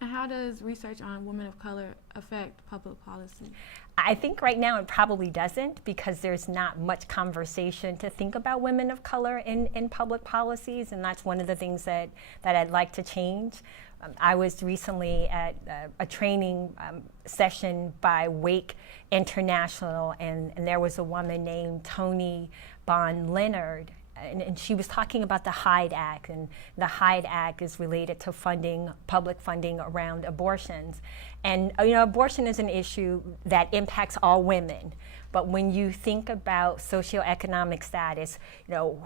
And how does research on women of color affect public policy? I think right now it probably doesn't, because there's not much conversation to think about women of color in public policies, and that's one of the things that I'd like to change. I was recently at a training session by Wake International, and there was a woman named Toni Bond Leonard. And she was talking about the Hyde Act, and the Hyde Act is related to funding, public funding around abortions. And abortion is an issue that impacts all women. But when you think about socioeconomic status,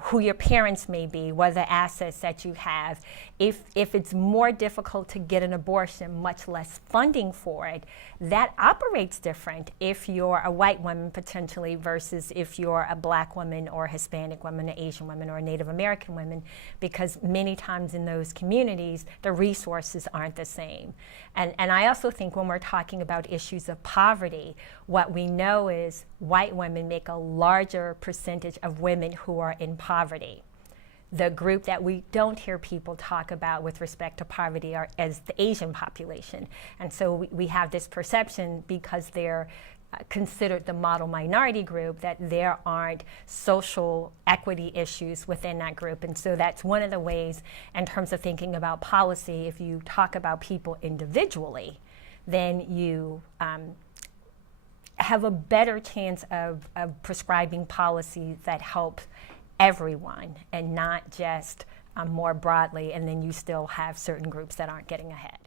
who your parents may be, what are the assets that you have, if it's more difficult to get an abortion, much less funding for it, that operates different if you're a white woman potentially versus if you're a black woman or Hispanic woman, an Asian woman, or a Native American woman, because many times in those communities, the resources aren't the same. And I also think when we're talking about issues of poverty, what we know is white women make a larger percentage of women who are in poverty. The group that we don't hear people talk about with respect to poverty is the Asian population. And so we have this perception, because they're considered the model minority group, that there aren't social equity issues within that group. And so that's one of the ways, in terms of thinking about policy, if you talk about people individually, then you have a better chance of prescribing policies that help everyone and not just more broadly, and then you still have certain groups that aren't getting ahead.